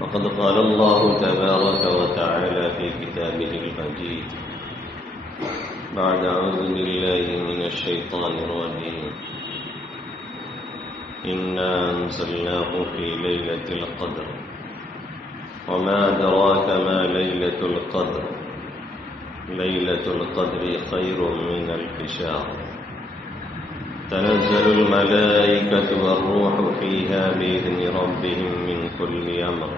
فقد قال الله تبارك وتعالى في كتابه المجيد بعد أعوذ بالله من الشيطان الرجيم إنا أنزلناه في ليلة القدر وما أدراك ما ليلة القدر ليلة القدر خير من ألف شهر تنزل الملائكة والروح فيها بإذن ربهم من كل أمر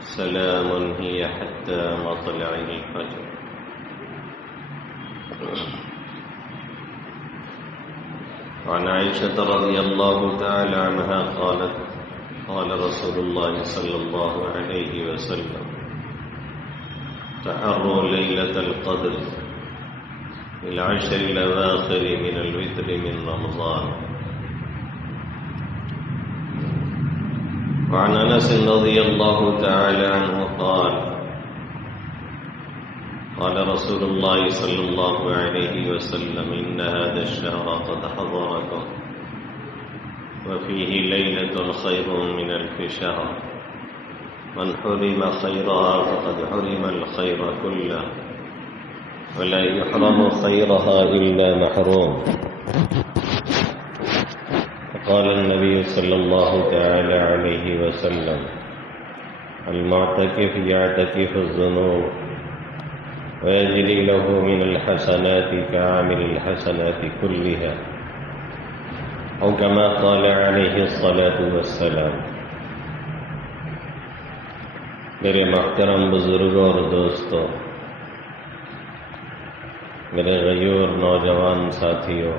سلام هي حتى مطلع الفجر. وعن عائشة رضي الله تعالى عنها قالت قال رسول الله صلى الله عليه وسلم تحروا ليلة القدر في العشر الأواخر من الوتر من رمضان. وعن أنس رضي الله تعالى عنه قال قال رسول الله صلى الله عليه وسلم إن هذا الشهر قد حضركم وفيه ليلة خير من ألف شهر من حرم خيرها فقد حرم الخير كله ولا يحرم خيرها إلا محروم. قال النبي صلى الله تعالى عليه وسلم المعتكف يعتكف الذنوب ويجري له من الحسنات كعامل الحسنات كلها أو كما قال عليه الصلاة والسلام. میرے محترم بزرگوں اور دوستوں، میرے غیور نوجوان ساتھیوں،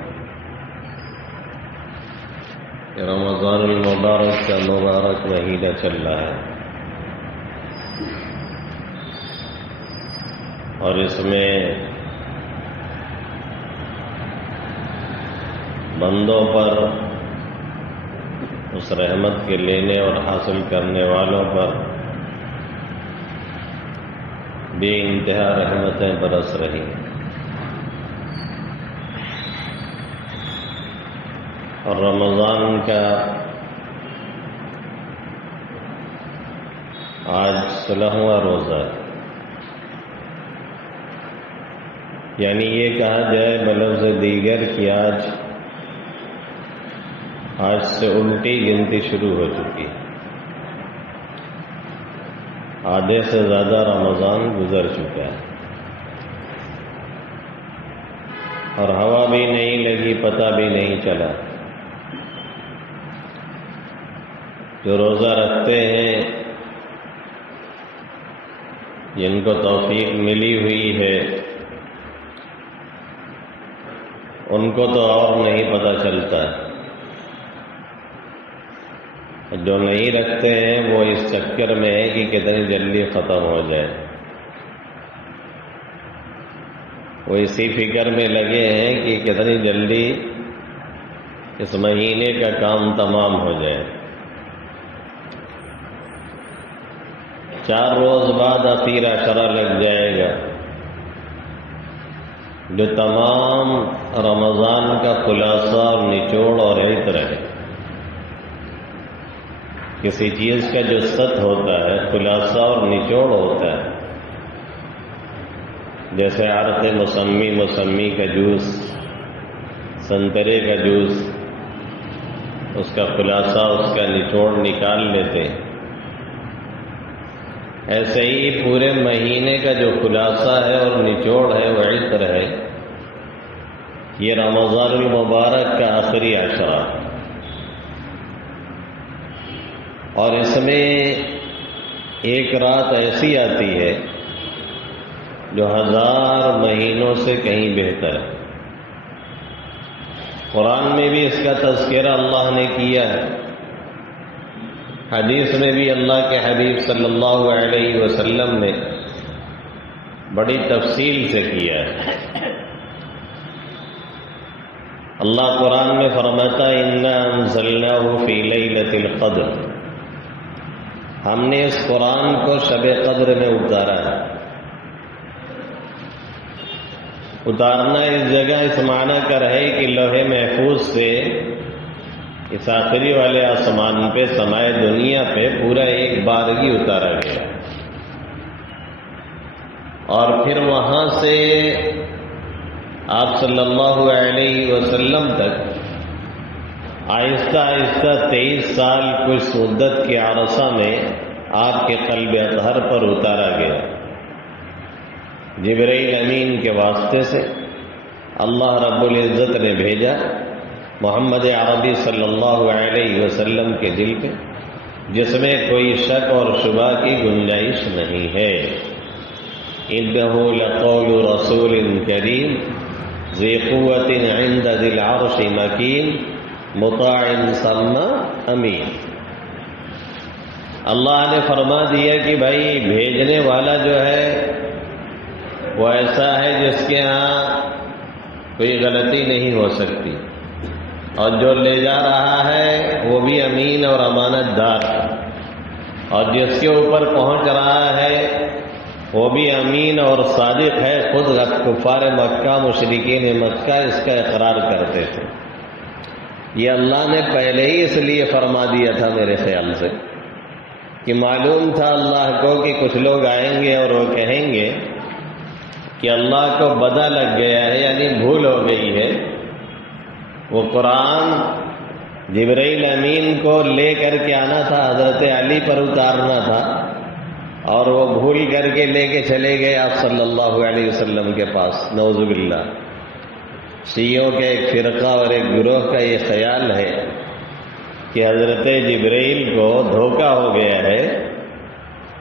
رمضان المبارک کا مبارک مہینہ چل رہا ہے اور اس میں بندوں پر اس رحمت کے لینے اور حاصل کرنے والوں پر بے انتہا رحمتیں برس رہی ہیں اور رمضان کا آج 16واں روزہ ہے، یعنی یہ کہا جائے بلفظ دیگر کہ آج سے الٹی گنتی شروع ہو چکی ہے، آدھے سے زیادہ رمضان گزر چکا ہے اور ہوا بھی نہیں لگی، پتہ بھی نہیں چلا۔ جو روزہ رکھتے ہیں، جن کو توفیق ملی ہوئی ہے، ان کو تو اور نہیں پتہ چلتا، جو نہیں رکھتے ہیں وہ اس چکر میں ہے کہ کتنی جلدی ختم ہو جائے، وہ اسی فکر میں لگے ہیں کہ کتنی جلدی اس مہینے کا کام تمام ہو جائے۔ 4 روز بعد اخیر عشرہ لگ جائے گا، جو تمام رمضان کا خلاصہ اور نچوڑ اور عطر ہے۔ کسی چیز کا جو ست ہوتا ہے، خلاصہ اور نچوڑ ہوتا ہے، جیسے عرق موسمی کا جوس، سنترے کا جوس، اس کا خلاصہ، اس کا نچوڑ نکال لیتے ہیں، ایسے ہی پورے مہینے کا جو خلاصہ ہے اور نچوڑ ہے وہ عطر ہے، یہ رمضان المبارک کا آخری عشرہ، اور اس میں ایک رات ایسی آتی ہے جو 1000 مہینوں سے کہیں بہتر ہے۔ قرآن میں بھی اس کا تذکرہ اللہ نے کیا ہے، حدیث میں بھی اللہ کے حبیب صلی اللہ علیہ وسلم نے بڑی تفصیل سے کیا ہے۔ اللہ قرآن میں فرماتا ہے اِنَّا أَنزَلْنَاهُ فِي لَيْلَةِ الْقَدْرِ، ہم نے اس قرآن کو شب قدر میں اتارا ہے۔ اتارنا اس جگہ اس معنی کر ہے کہ لوح محفوظ سے اس آخری والے آسمان پہ سمائے دنیا پہ پورا ایک بارگی اتارا گیا، اور پھر وہاں سے آپ صلی اللہ علیہ وسلم تک آہستہ آہستہ 23 سال کچھ مدت کے عرصہ میں آپ کے قلب اطہر پر اتارا گیا۔ جبرائیل امین کے واسطے سے اللہ رب العزت نے بھیجا محمد عربی صلی اللہ علیہ وسلم کے دل پہ، جس میں کوئی شک اور شبہ کی گنجائش نہیں ہے۔ انہ لقول رسول کریم ذی قوت عند ذی العرش مکین مطاع ثم امین۔ اللہ نے فرما دیا کہ بھائی بھیجنے والا جو ہے وہ ایسا ہے جس کے ہاں کوئی غلطی نہیں ہو سکتی، اور جو لے جا رہا ہے وہ بھی امین اور امانت دار، اور جس کے اوپر پہنچ رہا ہے وہ بھی امین اور صادق ہے۔ خود کفار مکہ مشرکین مکہ اس کا اقرار کرتے تھے۔ یہ اللہ نے پہلے ہی اس لیے فرما دیا تھا میرے خیال سے کہ معلوم تھا اللہ کو کہ کچھ لوگ آئیں گے اور وہ کہیں گے کہ اللہ کو بدع لگ گیا ہے، یعنی بھول ہو گئی ہے۔ وہ قرآن جبرائیل امین کو لے کر کے آنا تھا، حضرت علی پر اتارنا تھا، اور وہ بھول کر کے لے کے چلے گئے آپ صلی اللہ علیہ وسلم کے پاس۔ نعوذ باللہ، شیعوں کے ایک فرقہ اور ایک گروہ کا یہ خیال ہے کہ حضرت جبرائیل کو دھوکہ ہو گیا ہے،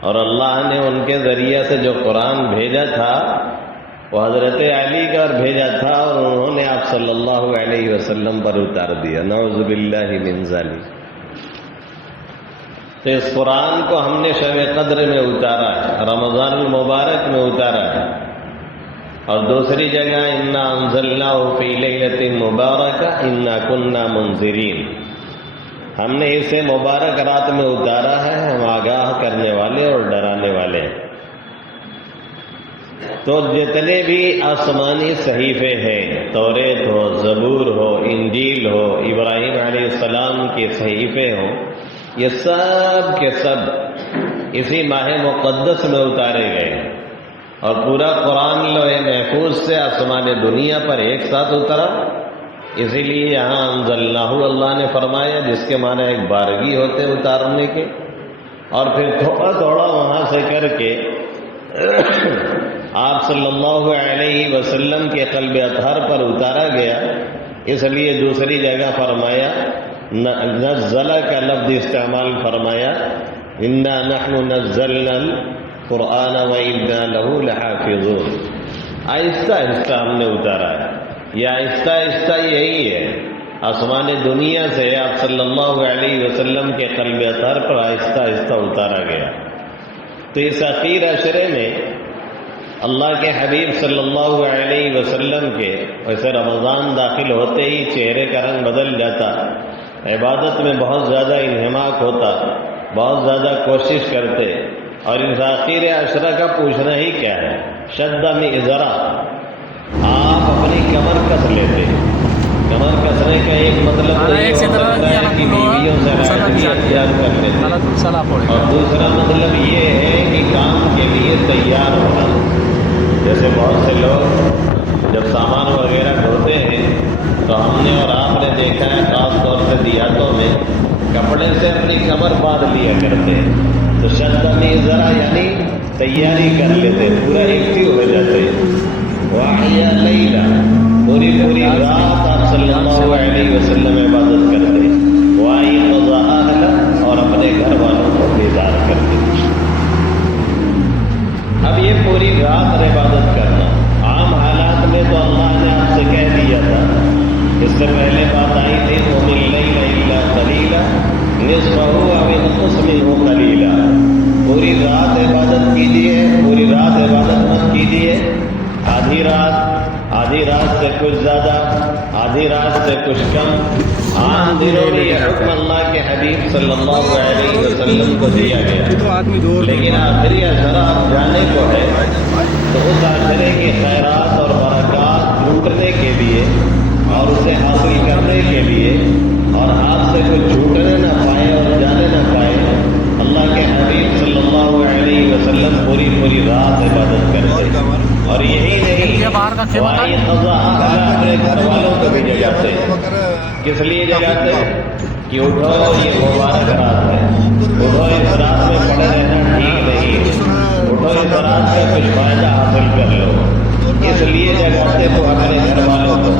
اور اللہ نے ان کے ذریعے سے جو قرآن بھیجا تھا وہ حضرت علی کا بھیجا تھا، اور انہوں نے آپ صلی اللہ علیہ وسلم پر اتار دیا۔ نعوذ باللہ من ذالک۔ تو اس قرآن کو ہم نے شب قدر میں اتارا ہے، رمضان المبارک میں اتارا ہے، اور دوسری جگہ انا انزلناہ فی لیلۃ مبارکہ انا کنا منذرین، ہم نے اسے مبارک رات میں اتارا ہے، ہم آگاہ کرنے والے اور ڈرانے والے ہیں۔ تو جتنے بھی آسمانی صحیفے ہیں، توریت ہو، زبور ہو، انجیل ہو، ابراہیم علیہ السلام کے صحیفے ہوں، یہ سب کے سب اسی ماہ مقدس میں اتارے گئے، اور پورا قرآن لوح محفوظ سے آسمان دنیا پر ایک ساتھ اترا۔ اسی لیے یہاں انزلناہ اللہ نے فرمایا، جس کے معنی ایک بارگی ہوتے اتارنے کے، اور پھر تھوڑا تھوڑا وہاں سے کر کے آپ صلی اللہ علیہ وسلم کے قلب اطہر پر اتارا گیا۔ اس لیے دوسری جگہ فرمایا، نزل کا لفظ استعمال فرمایا، انا نحن نزلنا القرآن وانا له لحافظون۔ آہستہ آہستہ ہم نے اتارا ہے، یہ آہستہ آہستہ یہی ہے، آسمان دنیا سے آپ صلی اللہ علیہ وسلم کے قلب اطہر پر آہستہ آہستہ اتارا گیا۔ تو اس اخیر عشرے میں اللہ کے حبیب صلی اللہ علیہ وسلم کے ویسے رمضان داخل ہوتے ہی چہرے کا رنگ بدل جاتا، عبادت میں بہت زیادہ انہماک ہوتا، بہت زیادہ کوشش کرتے، اور اس آخر عشرہ کا پوچھنا ہی کیا ہے، شد مئزرہ، آپ اپنی کمر کس لیتے۔ کمر کسنے کا ایک مطلب تو یہ ہو سکتا ہے کہ بیویوں سے راحتی اختیار کر لیتے، اور دوسرا مطلب یہ ہے کہ کام کے لیے تیار ہونا۔ جیسے بہت سے لوگ جب سامان وغیرہ ڈھوتے ہیں تو ہم نے اور آپ نے دیکھا ہے خاص طور سے دیہاتوں میں کپڑے سے اپنی کمر باندھ لیا کرتے ہیں، تو شد مئزرہ یعنی تیاری کر لیتے، پورا ایکٹیو ہو جاتے۔ وَأَحْيَا لَيْلًا، پوری رات آپ صلی اللہ علیہ وسلم عبادت کرتے، وَأَيْقَظَ أَهْلَهُ، اور اپنے گھر والوں کو بیدار کرتے۔ اب یہ پوری رات عبادت کرنا، عام حالات میں تو اللہ نے آپ سے کہہ دیا تھا، اس سے پہلے بات آئی تھی قُمِ اللَّيْلَ إِلَّا قَلِيلًا نِصْفَهُ أَوِ انقُصْ مِنْهُ قَلِيلًا، پوری رات عبادت کیجیے، پوری رات عبادت مت کیجیے، آدھی رات سے کچھ زیادہ، آدھی رات سے کچھ کم۔ عام دنوں میں یہ حکم اللہ کے حبیب صلی اللہ علیہ وسلم کو دیا گیا، لیکن آخری عشرہ آپ جانے کو ہے، تو اس عشرے کی خیرات اور برکات لوٹنے کے لیے اور اسے حاصل کرنے کے لیے اور ہاتھ سے کوئی چھوٹنے نہ پائے اور جانے نہ پائے، اللہ کے حبیب صلی اللہ علیہ وسلم پوری رات عبادت کرتے، اور یہی نہیں وائی قضا اپنے گھر والوں کو بھی جگاتے۔ کس لیے جگاتے؟ کہ اٹھو، یہ مبارک رات ہے، اٹھو، اس رات میں پڑے رہنا ٹھیک نہیں، اٹھو، اس رات کا کچھ فائدہ حاصل کر لو، اس لیے جگاتے تو اپنے گھر والوں کو۔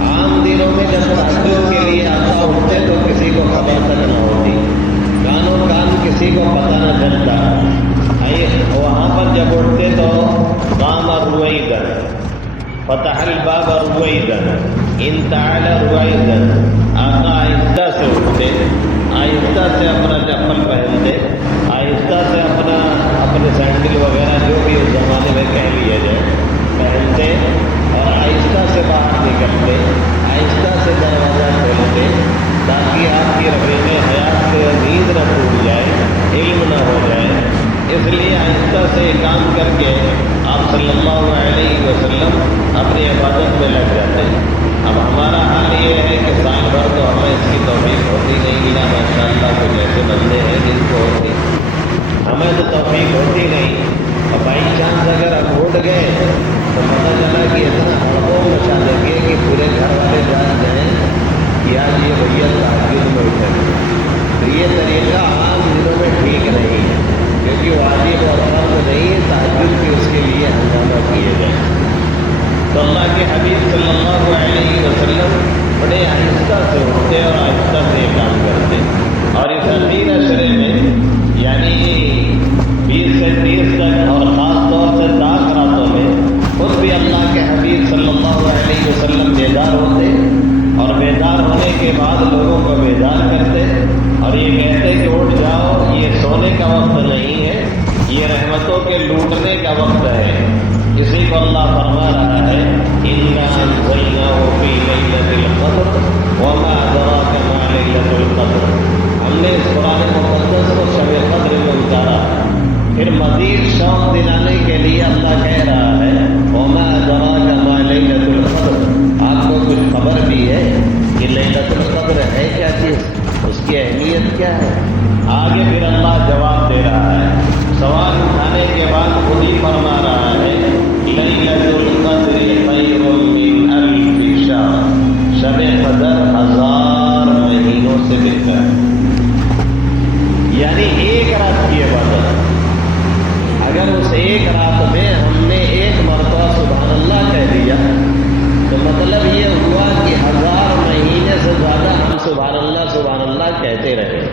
عام دنوں میں جب تہجد کے لیے آقا اٹھتے تو کسی کو خبر تک نہ ہوتی، کانوں کان کسی کو پتہ نہ چلتا۔ وہاں پر جب اٹھتے تو قام رویدا فتح الباب رویدا انتعل رویدا، آقا آہستہ سے اٹھتے، آہستہ سے اپنا چپل پہنتے، آہستہ سے اپنے سینڈل وغیرہ جو بھی اس زمانے میں کہہ لیا جائے پہنتے، اور آہستہ سے باہر نکلتے، آہستہ سے دروازہ کھولتے، تاکہ آپ کی رفیق حیات سے نیند نہ ٹوٹ جائے، علم نہ ہو جائے۔ اس لیے آہستہ سے کام کر کے آپ صلی اللہ علیہ وسلم اپنی عبادت میں لگ جاتے ہیں۔ اب ہمارا حال یہ ہے کہ سال بھر تو ہمیں اس کی توفیق ہوتی نہیں، ملا ماشاء اللہ کچھ ایسے بندے ہیں جن کو ہوتی، ہمیں تو توفیق ہوتی نہیں۔ اور بائی چانس اگر ہم اٹھ گئے تو پتہ چلا کہ اتنا ہڑبڑ مچا دیں گے کہ پورے گھر والے جان جائیں کہ آج یہ بھیا تہجد میں اٹھے۔ تو یہ طریقہ عام دنوں میں ٹھیک نہیں ہے، کیونکہ واجب اور فرض نہیں ہے تہجد کی اس کے لیے ہنگامہ کیے جائیں۔ تو اللہ کے حبیب صلی اللہ علیہ وسلم بڑے آہستہ سے اٹھتے اور آہستہ سے کام کرتے، اور اس اخیر عشرے میں یعنی 20 سے 30 تک، اور خاص طور سے 10 راتوں میں خود بھی اللہ کے حبیب صلی اللہ علیہ وسلم بیدار ہوتے، اور بیدار ہونے کے بعد لوگوں کو بیدار کرتے، اور یہ کہتے کہ اٹھ جاؤ، یہ سونے کا وقت نہیں ہے، یہ رحمتوں کے لوٹنے کا وقت ہے۔ اسی کو اللہ فرما رہا ہے اِنَّا أَنزَلْنَاهُ فِي لَيْلَةِ الْقَدْرِ وَمَا أَدْرَاكَ مَا لَيْلَةُ الْقَدْرِ، ہم نے اس قرآن مقدس کو شب قدر میں اتارا۔ پھر مزید شوق دلانے کے لیے اللہ کہہ رہا ہے وَمَا أَدْرَاكَ مَا لَيْلَةُ الْقَدْرِ، آپ کو کچھ خبر بھی ہے کہ لیلۃ القدر ہے کیا چیز، اس کی اہمیت کیا ہے؟ آگے پھر اللہ جواب دے رہا ہے، سوال اٹھانے کے بعد خود ہی فرما رہا ہے لیلۃ القدر خیر من الف شہر، شب قدر 1000 مہینوں سے بہتر ہے۔ یعنی ایک رات کی عبادت، اگر اس ایک رات میں ہم نے ایک مرتبہ سبحان اللہ کہہ دیا تو مطلب یہ ہوا کہ 1000 مہینے سے زیادہ ہم سبحان اللہ کہتے رہے۔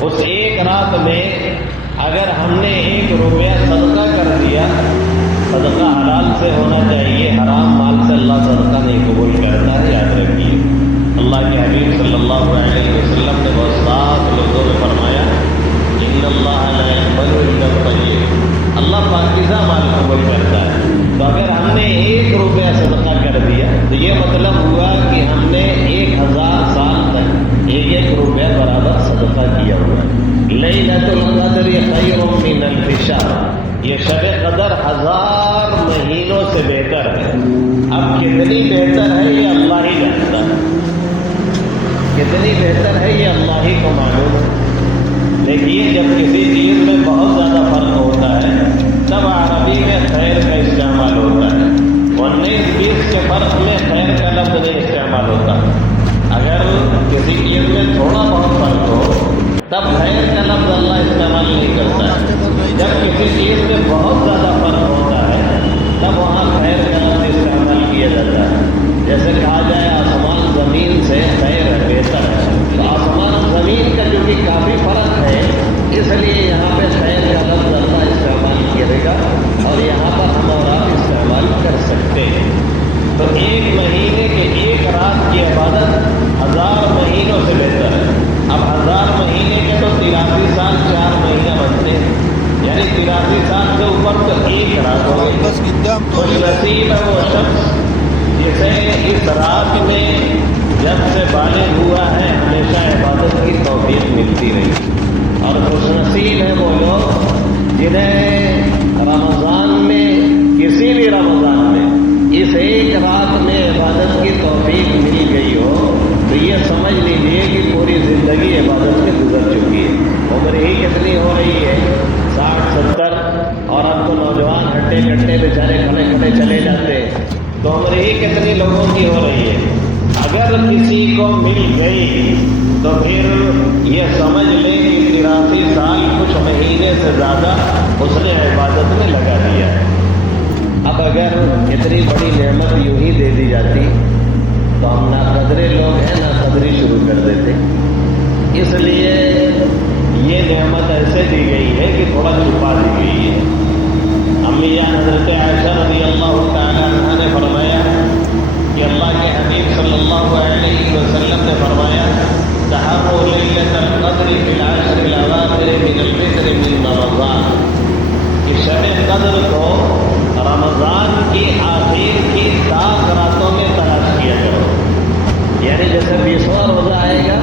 اس ایک رات میں اگر ہم نے 1 روپیہ صدقہ کر دیا، صدقہ حلال سے ہونا چاہیے، حرام مال سے اللہ صدقہ نہیں قبول کرتا ہے، یاد رکھیے۔ اللہ کے حبیب صلی اللہ علیہ وسلم نے بہت صاف لفظوں میں فرمایا ان اللہ لا يقبل الا الطیب، اللہ پاکیزہ مال قبول کرتا ہے۔ تو اگر ہم نے 1 روپیہ صدقہ کر دیا تو یہ مطلب ہوا کہ ہم نے 1000 سال تک 1 روپیہ برابر صدقہ کیا ہوا ہے۔ لیلۃ القدر خیر من الف شہر، یہ شب قدر 1000 مہینوں سے بہتر ہے۔ اب کتنی بہتر ہے یہ اللہ ہی جانتا ہے، کتنی بہتر ہے یہ اللہ ہی کو معلوم ہے۔ دیکھیے جب کسی چیز میں بہت زیادہ فرق ہوتا ہے تب عربی میں خیر کا استعمال ہوتا ہے، 19-20 کے فرق میں خیر کا لفظ نہیں استعمال ہوتا۔ اگر کسی چیز میں تھوڑا بہت فرق ہو تب خیر کا لفظ اللہ استعمال نہیں کرتا ہے، جب کسی چیز میں بہت زیادہ فرق ہوتا ہے تب وہاں خیر کا لفظ استعمال کیا جاتا ہے۔ جیسے کہا جائے آسمان زمین سے خیر بہتر ہے، تو آسمان زمین کا جو کہ کافی فرق ہے، اس لیے یہاں پہ خیر کا لفظ اللہ استعمال کرے گا، اور یہاں پر ہم اور آپ استعمال کر سکتے ہیں۔ تو 1 مہینے کے 1 رات کی عبادت 1000 مہینوں سے بہتر ہے۔ اب 1000 مہینے کے تو 83 سال 4 مہینہ بنتے ہیں، یعنی 83 سال سے اوپر تو 1 رات ہو گئی۔ خوش نصیب ہے وہ شخص جسے اس رات میں جب سے بالغ ہوا ہے ہمیشہ عبادت کی توفیق ملتی رہی، اور خوش نصیب ہے وہ لوگ جنہیں رمضان میں، کسی بھی رمضان میں، اس ایک رات میں عبادت کی توفیق زندگی عبادت میں گزر چکی ہے، عمر ہی کتنی ہو رہی ہے 60-70، اور اب تو نوجوان ہٹے کٹے بیچارے کھڑے کھڑے چلے جاتے ہیں، تو عمر ہی کتنی لوگوں کی ہو رہی ہے۔ اگر کسی کو مل گئی تو پھر یہ سمجھ لے کہ 83 سال کچھ مہینے سے زیادہ اس نے عبادت میں لگا دیا ہے۔ اب اگر اتنی بڑی نعمت یوں ہی دے دی جاتی تو ہم نہ قدرے لوگ ہیں نہ قدری شروع کر دیتے۔ اس لیے یہ نعمت ایسے دی گئی ہے کہ تھوڑا چھپا دی گئی ہے۔ امی جان حضرت عائشہ رضی اللہ تعالی عنہا نے فرمایا کہ اللہ کے حبیب صلی اللہ علیہ وسلم نے فرمایا تحروا لیلۃ القدر فی العشر الاواخر من الفطر من رمضان، کہ شب قدر کو رمضان کی آخر کی 7 راتوں میں تلاش کیا کرو، یعنی جیسے 20واں روزہ آئے گا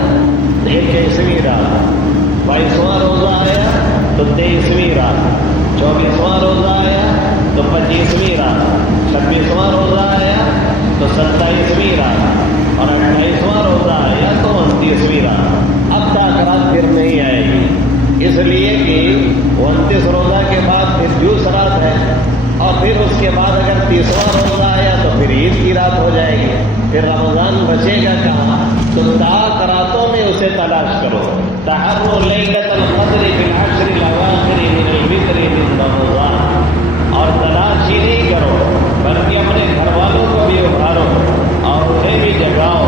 تو 21ویں رات، 22واں روزہ آیا تو 23ویں رات، 24واں روزہ آیا تو 25ویں رات، 26واں روزہ آیا تو 27ویں رات، اور 28واں روزہ آیا تو 29ویں رات۔ اب تک رات پھر نہیں آئے گی، اس لیے کہ 29 روزہ کے بعد پھر جوس رات ہے، اور پھر اس کے بعد اگر 30واں روزہ آیا تو پھر عید کی رات ہو جائے گی، پھر رمضان بچے گا کہاں؟ تو تاک راتوں میں اسے تلاش کرو۔ تحروا لیلۃ القدر فی العشر الاواخر من الفطر من رمضان، اور تلاش ہی نہیں کرو بلکہ اپنے گھر والوں کو بھی ابھارو اور انہیں بھی جگاؤ،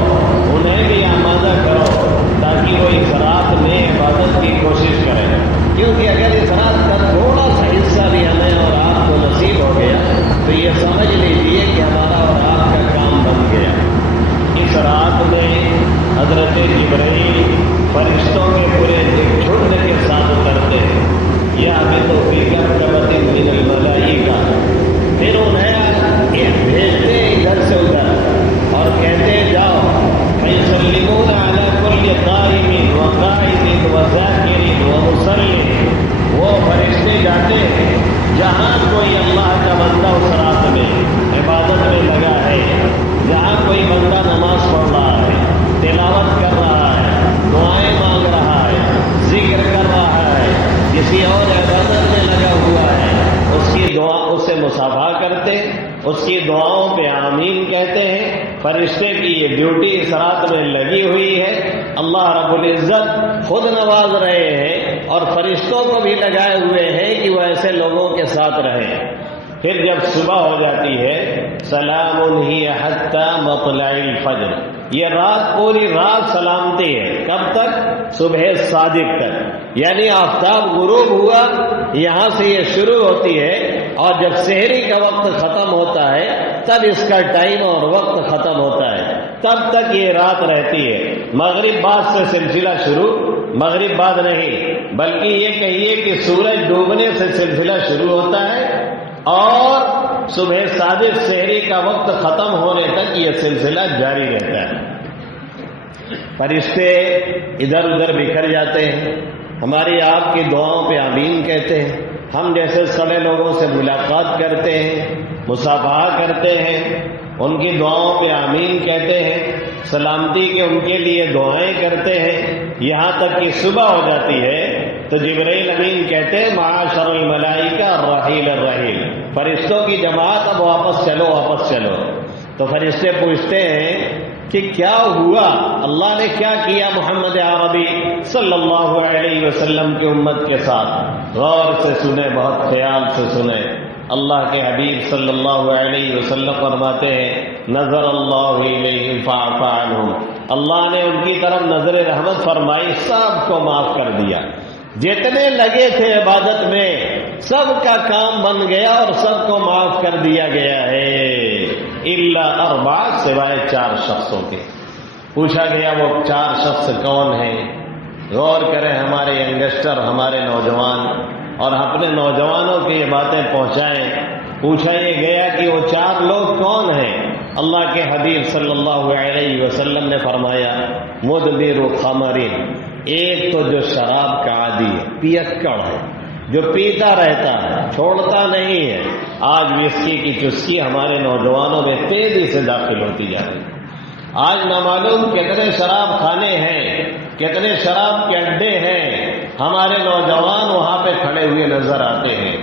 انہیں بھی آمادہ کرو تاکہ وہ اس رات میں عبادت کی کوشش کریں، کیونکہ اگر اس رات کا تھوڑا سا حصہ بھی ہمیں اور آپ کو نصیب ہو گیا تو یہ سمجھ لیجیے کہ ہمارا اور آپ کا کام بن گیا۔ اس رات میں حضرت جبرائیل فرشتوں کے پورے ایک جھنڈ کے ساتھ اترتے ہیں، یا بھی تو بطن من الملائکہ، پھر انہیں بھیجتے ادھر سے ادھر اور کہتے جاؤ فیسلمون علی کل قائم وقائد وذاکر ومصلی، وہ فرشتے جاتے ہیں جہاں کوئی اللہ کا بندہ اس رات میں عبادت میں لگا ہے، جہاں کوئی بندہ نماز پڑھ رہا ہے، تلاوت کر رہا ہے، دعائیں مانگ رہا ہے، ذکر کر رہا ہے، کسی اور عبادت میں لگا ہوا ہے، اس کی دعا اسے مصافحہ کرتے، اس کی دعاؤں پہ آمین کہتے ہیں۔ فرشتے کی یہ ڈیوٹی اس رات میں لگی ہوئی ہے، اللہ رب العزت خود نواز رہے ہیں اور فرشتوں کو بھی لگائے ہوئے ہیں کہ وہ ایسے لوگوں کے ساتھ رہیں۔ پھر جب صبح ہو جاتی ہے سلام ہی حتی مطلع الفجر، یہ رات پوری رات سلامتی ہے، کب تک؟ صبح صادق تک، یعنی آفتاب غروب ہوا یہاں سے یہ شروع ہوتی ہے، اور جب سحری کا وقت ختم ہوتا ہے تب اس کا ٹائم اور وقت ختم ہوتا ہے، تب تک یہ رات رہتی ہے۔ مغرب بعد سے سلسلہ شروع، مغرب بعد نہیں بلکہ یہ کہیے کہ سورج ڈوبنے سے سلسلہ شروع ہوتا ہے، اور صبح صادق سحری کا وقت ختم ہونے تک یہ سلسلہ جاری رہتا ہے۔ فرشتے ادھر ادھر بکھر جاتے ہیں، ہماری آپ کی دعاؤں پہ آمین کہتے ہیں، ہم جیسے سڑے لوگوں سے ملاقات کرتے ہیں، مصافحہ کرتے ہیں، ان کی دعاؤں پہ آمین کہتے ہیں، سلامتی کے ان کے لیے دعائیں کرتے ہیں، یہاں تک کہ صبح ہو جاتی ہے تو جبرائیل امین کہتے ہیں معاشر الملائکہ الرحیل الرحیل، فرشتوں کی جماعت اب واپس چلو واپس چلو۔ تو فرشتے پوچھتے ہیں کہ کیا ہوا، اللہ نے کیا کیا محمد عربی صلی اللہ علیہ وسلم کی امت کے ساتھ؟ غور سے سنیں، بہت خیال سے سنیں۔ اللہ کے حبیب صلی اللہ علیہ وسلم فرماتے ہیں نظر اللہ علیہم فاعف عنہم، اللہ نے ان کی طرف نظر رحمت فرمائی، سب کو معاف کر دیا، جتنے لگے تھے عبادت میں سب کا کام بن گیا اور سب کو معاف کر دیا گیا ہے، الا اربع، سوائے 4 شخصوں کے۔ پوچھا گیا وہ 4 شخص کون ہیں؟ غور کریں ہمارے ینگسٹر، ہمارے نوجوان، اور اپنے نوجوانوں کی یہ باتیں پہنچائیں۔ پوچھا یہ گیا کہ وہ 4 لوگ کون ہیں؟ اللہ کے حبیب صلی اللہ علیہ وسلم نے فرمایا مدبر خمر، ایک تو جو شراب کا عادی ہے، پیکڑ ہے، جو پیتا رہتا ہے، چھوڑتا نہیں ہے۔ آج وسکی کی چسکی ہمارے نوجوانوں میں تیزی سے داخل ہوتی جا رہی ہے۔ آج نامعلوم کتنے شراب خانے ہیں کتنے شراب کے اڈے ہیں، ہمارے نوجوان وہاں پہ کھڑے ہوئے نظر آتے ہیں۔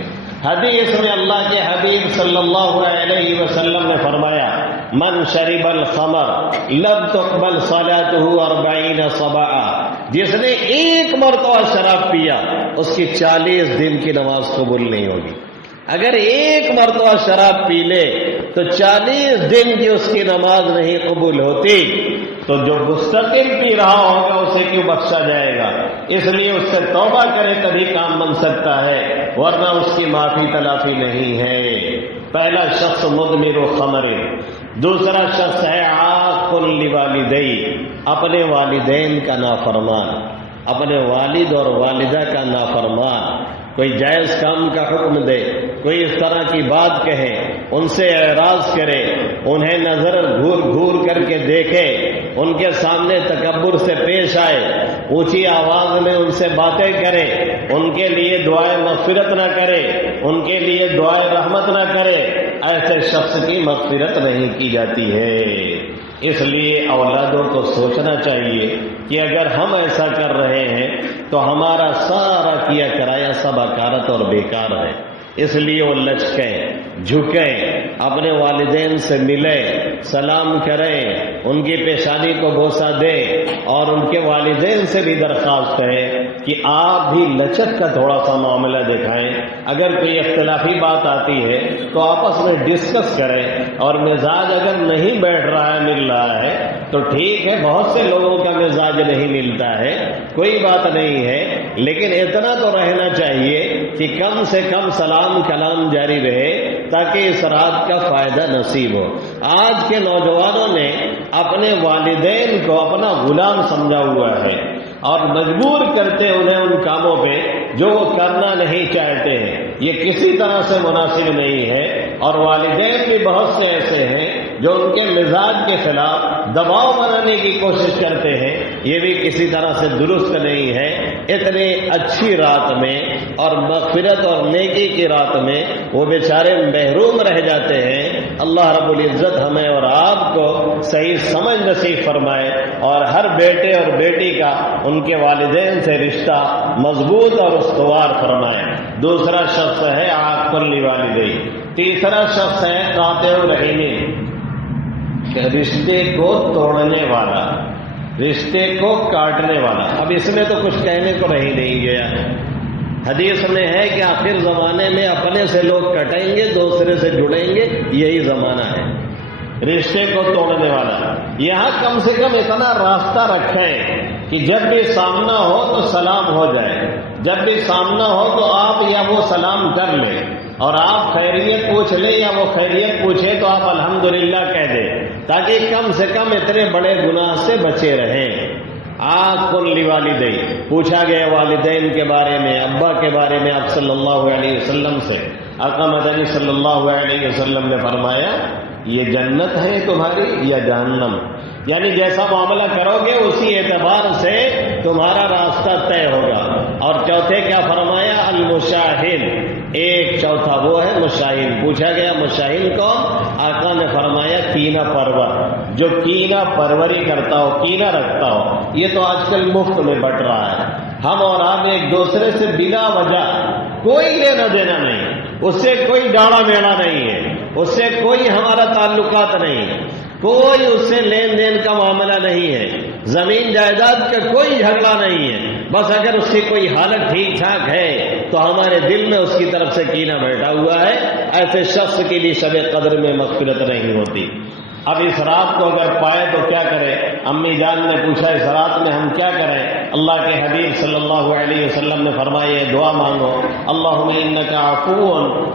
حدیث میں اللہ کے حبیب صلی اللہ علیہ وسلم نے فرمایا من شرب الخمر لم تقبل صلاته 40 صباحا، جس نے ایک مرتبہ شراب پیا اس کی 40 دن کی نماز قبول نہیں ہوگی۔ اگر ایک مرتبہ شراب پی لے تو 40 دن کی اس کی نماز نہیں قبول ہوتی، تو جو مستقل پی رہا ہوگا اسے کیوں بخشا جائے گا؟ اس لیے اس سے توبہ کرے تبھی کام بن سکتا ہے، ورنہ اس کی معافی تلافی نہیں ہے۔ پہلا شخص مدمر خمر، دوسرا شخص ہے عاق لوالدی، اپنے والدین کا نافرمان، اپنے والد اور والدہ کا نافرمان۔ کوئی جائز کام کا حکم دے، کوئی اس طرح کی بات کہے، ان سے اعراض کرے، انہیں نظر گھور گھور کر کے دیکھے، ان کے سامنے تکبر سے پیش آئے، اونچی آواز میں ان سے باتیں کرے، ان کے لیے دعائے مغفرت نہ کرے، ان کے لیے دعائے رحمت نہ کرے، ایسے شخص کی مغفرت نہیں کی جاتی ہے۔ اس لیے اولادوں کو سوچنا چاہیے کہ اگر ہم ایسا کر رہے ہیں تو ہمارا سارا کیا کرایا سب اکارت اور بیکار ہے۔ اس لیے وہ لچکیں، جھکیں، اپنے والدین سے ملیں، سلام کریں، ان کی پیشانی کو بوسہ دیں، اور ان کے والدین سے بھی درخواست کریں کہ آپ بھی لچک کا تھوڑا سا معاملہ دکھائیں۔ اگر کوئی اختلافی بات آتی ہے تو آپس میں ڈسکس کریں، اور مزاج اگر نہیں بیٹھ رہا ہے، مل رہا ہے تو ٹھیک ہے، بہت سے لوگوں کا مزاج نہیں ملتا ہے، کوئی بات نہیں ہے، لیکن اتنا تو رہنا چاہیے کہ کم سے کم سلام کلام جاری رہے تاکہ اس رات کا فائدہ نصیب ہو۔ آج کے نوجوانوں نے اپنے والدین کو اپنا غلام سمجھا ہوا ہے اور مجبور کرتے انہیں ان کاموں پہ جو وہ کرنا نہیں چاہتے ہیں۔ یہ کسی طرح سے مناسب نہیں ہے، اور والدین بھی بہت سے ایسے ہیں جو ان کے مزاج کے خلاف دباؤ بنانے کی کوشش کرتے ہیں، یہ بھی کسی طرح سے درست نہیں ہے۔ اتنی اچھی رات میں اور مغفرت اور نیکی کی رات میں وہ بیچارے محروم رہ جاتے ہیں۔ اللہ رب العزت ہمیں اور آپ کو صحیح سمجھ نصیب فرمائے، اور ہر بیٹے اور بیٹی کا ان کے والدین سے رشتہ مضبوط اور استوار فرمائے۔ دوسرا شخص ہے عاق لوالدی، تیسرا شخص ہے قاطع الرحم، رشتے کو توڑنے والا، رشتے کو کاٹنے والا۔ اب اس میں تو کچھ کہنے کو رہ نہیں گیا۔ حدیث میں ہے کہ آخر زمانے میں اپنے سے لوگ کٹیں گے، دوسرے سے جڑیں گے، یہی زمانہ ہے۔ رشتے کو توڑنے والا، یہاں کم سے کم اتنا راستہ رکھیں کہ جب بھی سامنا ہو تو سلام ہو جائے، جب بھی سامنا ہو تو آپ یا وہ سلام کر لیں، اور آپ خیریت پوچھ لیں یا وہ خیریت پوچھے تو آپ الحمدللہ کہہ دیں، تاکہ کم سے کم اتنے بڑے گناہ سے بچے رہیں۔ عاق لوالدی، پوچھا گیا والدین کے بارے میں، ابا کے بارے میں آپ صلی اللہ علیہ وسلم سے۔ آقا مدنی صلی اللہ علیہ وسلم نے فرمایا یہ جنت ہے تمہاری یا جہنم، یعنی جیسا معاملہ کرو گے اسی اعتبار سے تمہارا راستہ طے ہوگا۔ اور چوتھے کیا فرمایا؟ المشاہد، ایک چوتھا وہ ہے مشاہد۔ پوچھا گیا مشاہد کون؟ آقا نے فرمایا کینہ پرور، جو کینہ پروری کرتا ہو، کینہ رکھتا ہو۔ یہ تو آج کل مفت میں بٹ رہا ہے، ہم اور آپ ایک دوسرے سے بلا وجہ کوئی لینا دینا نہیں، اس سے کوئی ڈاڑا میڑا نہیں ہے، اس سے کوئی ہمارا تعلقات نہیں ہے، کوئی اس سے لین دین کا معاملہ نہیں ہے، زمین جائیداد کا کوئی جھگڑا نہیں ہے۔ بس اگر اس کی کوئی حالت ٹھیک ٹھاک ہے تو ہمارے دل میں اس کی طرف سے کینہ بیٹھا ہوا ہے، ایسے شخص کے لیے شب قدر میں مغفرت نہیں ہوتی۔ اب اس رات کو اگر پائے تو کیا کریں؟ امی جان نے پوچھا اس رات میں ہم کیا کریں؟ اللہ کے حبیب صلی اللہ علیہ وسلم نے فرمایا دعا مانگو، اللہم انک عفو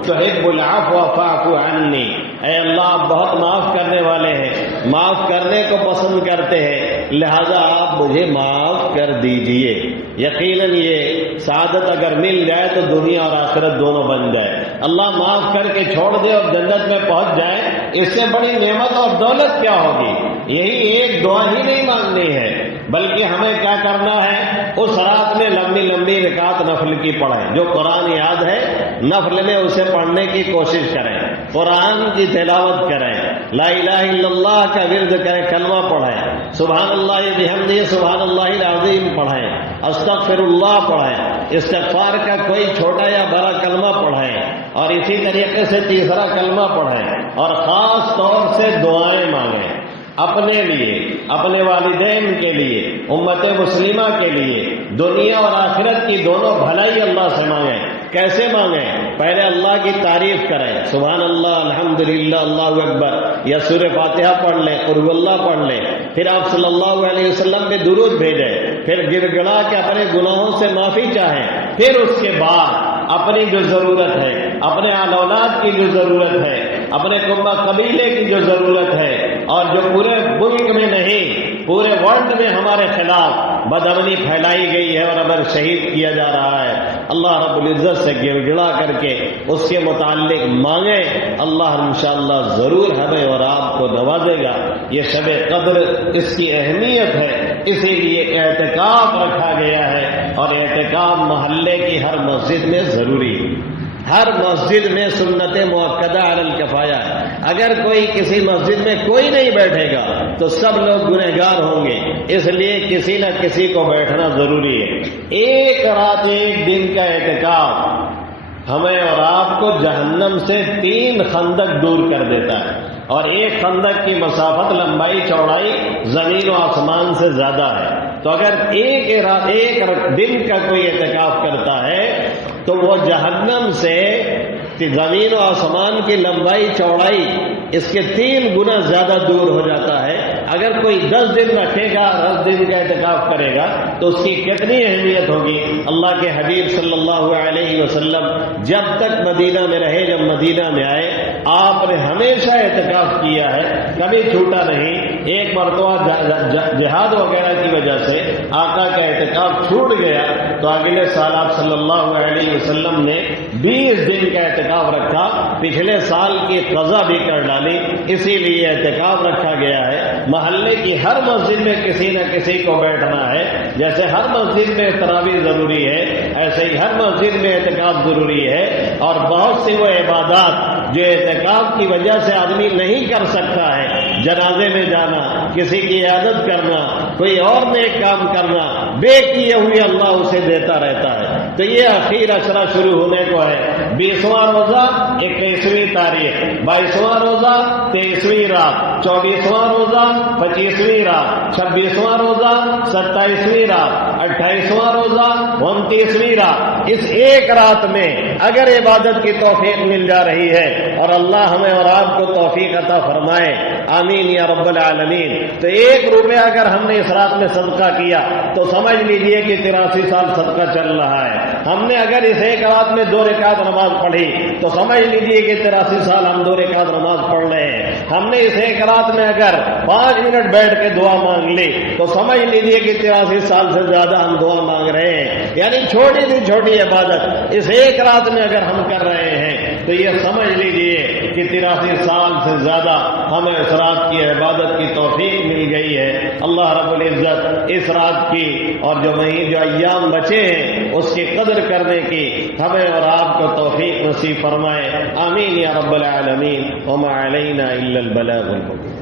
تحب العفو فاعف عنی، اے اللہ آپ بہت معاف کرنے والے ہیں، معاف کرنے کو پسند کرتے ہیں، لہذا آپ مجھے معاف کر دیجئے۔ یقیناً یہ سعادت اگر مل جائے تو دنیا اور آخرت دونوں بن جائے۔ اللہ معاف کر کے چھوڑ دے اور جنت میں پہنچ جائے، اس سے بڑی نعمت اور دولت کیا ہوگی؟ یہی ایک دعا ہی نہیں مانگنی ہے، بلکہ ہمیں کیا کرنا ہے؟ اس رات میں لمبی لمبی رکعت نفل کی پڑھیں، جو قرآن یاد ہے نفل میں اسے پڑھنے کی کوشش کریں۔ قرآن کی تلاوت کریں، لا الہ الا اللہ کا ورد کریں، کلمہ پڑھیں، سبحان اللہ بحمدہ سبحان اللہ العظیم پڑھیں، استغفر اللہ پڑھیں، استغفار کا کوئی چھوٹا یا بڑا کلمہ پڑھیں، اور اسی طریقے سے تیسرا کلمہ پڑھیں، اور خاص طور سے دعائیں مانگیں اپنے لیے، اپنے والدین کے لیے، امت مسلمہ کے لیے، دنیا اور آخرت کی دونوں بھلائی اللہ سے مانگیں۔ کیسے مانگیں؟ پہلے اللہ کی تعریف کریں، سبحان اللہ الحمدللہ اللہ اکبر، یا سورہ فاتحہ پڑھ لیں، قل هو اللہ پڑھ لیں، پھر آپ صلی اللہ علیہ وسلم پہ درود بھیجیں، پھر گڑ گڑا کے اپنے گناہوں سے معافی چاہیں، پھر اس کے بعد اپنی جو ضرورت ہے، اپنے آل اولاد کی جو ضرورت ہے، اپنے کنبہ قبیلے کی جو ضرورت ہے، اور جو پورے ملک میں نہیں پورے ورلڈ میں ہمارے خلاف بدامنی پھیلائی گئی ہے اور اگر شہید کیا جا رہا ہے، اللہ رب العزت سے گڑ گڑا کر کے اس کے متعلق مانگیں، اللہ انشاءاللہ ضرور ہمیں اور آپ کو نوازے گا۔ یہ شب قدر اس کی اہمیت ہے، اسی لیے اعتکاف رکھا گیا ہے، اور اعتکاف محلے کی ہر مسجد میں ضروری ہے، ہر مسجد میں سنت مؤکدہ علی الکفایہ۔ اگر کوئی کسی مسجد میں کوئی نہیں بیٹھے گا تو سب لوگ گنہگار ہوں گے، اس لیے کسی نہ کسی کو بیٹھنا ضروری ہے۔ ایک رات ایک دن کا اعتکاف ہمیں اور آپ کو جہنم سے 3 خندق دور کر دیتا ہے، اور ایک خندق کی مسافت لمبائی چوڑائی زمین و آسمان سے زیادہ ہے۔ تو اگر ایک دن کا کوئی اعتکاف کرتا ہے تو وہ جہنم سے زمین و آسمان کی لمبائی چوڑائی اس کے 3 گنا زیادہ دور ہو جاتا ہے۔ اگر کوئی 10 دن رکھے گا، 10 دن کا اعتکاف کرے گا تو اس کی کتنی اہمیت ہوگی۔ اللہ کے حبیب صلی اللہ علیہ وسلم جب تک مدینہ میں رہے، جب مدینہ میں آئے، آپ نے ہمیشہ اعتکاف کیا ہے، کبھی چھوٹا نہیں۔ ایک مرتبہ جہاد وغیرہ کی وجہ سے آقا کا اعتکاف چھوٹ گیا تو اگلے سال آپ صلی اللہ علیہ وسلم نے 20 دن کا اعتکاف رکھا، پچھلے سال کی قضا بھی کر ڈالی، اسی لیے اعتکاف رکھا گیا ہے۔ محلے کی ہر مسجد میں کسی نہ کسی کو بیٹھنا ہے، جیسے ہر مسجد میں تراویح ضروری ہے، ایسے ہی ہر مسجد میں اعتکاف ضروری ہے۔ اور بہت سی وہ عبادات جو اعتکاف کی وجہ سے آدمی نہیں کر سکتا ہے، جنازے میں جانا، کسی کی عیادت کرنا، کوئی اور نیک کام کرنا، بے کیے ہوئے اللہ اسے دیتا رہتا ہے۔ تو یہ اخیر عشرہ شروع ہونے کو ہے، 20واں روزہ 21ویں تاریخ، 22واں روزہ 23ویں رات، 24واں روزہ 25ویں رات، 26واں روزہ 27ویں رات، 28واں روزہ 29ویں رات۔ اس ایک رات میں اگر عبادت کی توفیق مل جا رہی ہے، اور اللہ ہمیں اور آپ کو توفیق عطا فرمائے، آمین یا رب العالمین، تو 1 روپیہ اگر ہم نے اس رات میں صدقہ کیا تو سمجھ لیجئے کہ 83 سال صدقہ چل رہا ہے۔ ہم نے اگر اس ایک رات میں 2 رکعت نماز پڑھی تو سمجھ لیجئے کہ 83 سال ہم 2 رکعت نماز پڑھ رہے ہیں۔ ہم نے اس ایک رات میں اگر 5 منٹ بیٹھ کے دعا مانگ لی تو سمجھ لیجئے کہ 83 سال سے زیادہ ہم دعا مانگ رہے ہیں۔ یعنی چھوٹی سی چھوٹی عبادت اس ایک رات میں اگر ہم کر رہے ہیں تو یہ سمجھ لیجئے کہ 83 سال سے زیادہ ہمیں اس رات کی عبادت کی توفیق مل گئی ہے۔ اللہ رب العزت اس رات کی اور جو ایام بچے ہیں اس کی قدر کرنے کی ہمیں اور آپ کو توفیق نصیب فرمائے، آمین یا رب العالمین۔ وما علینا الا البلاغ المبین۔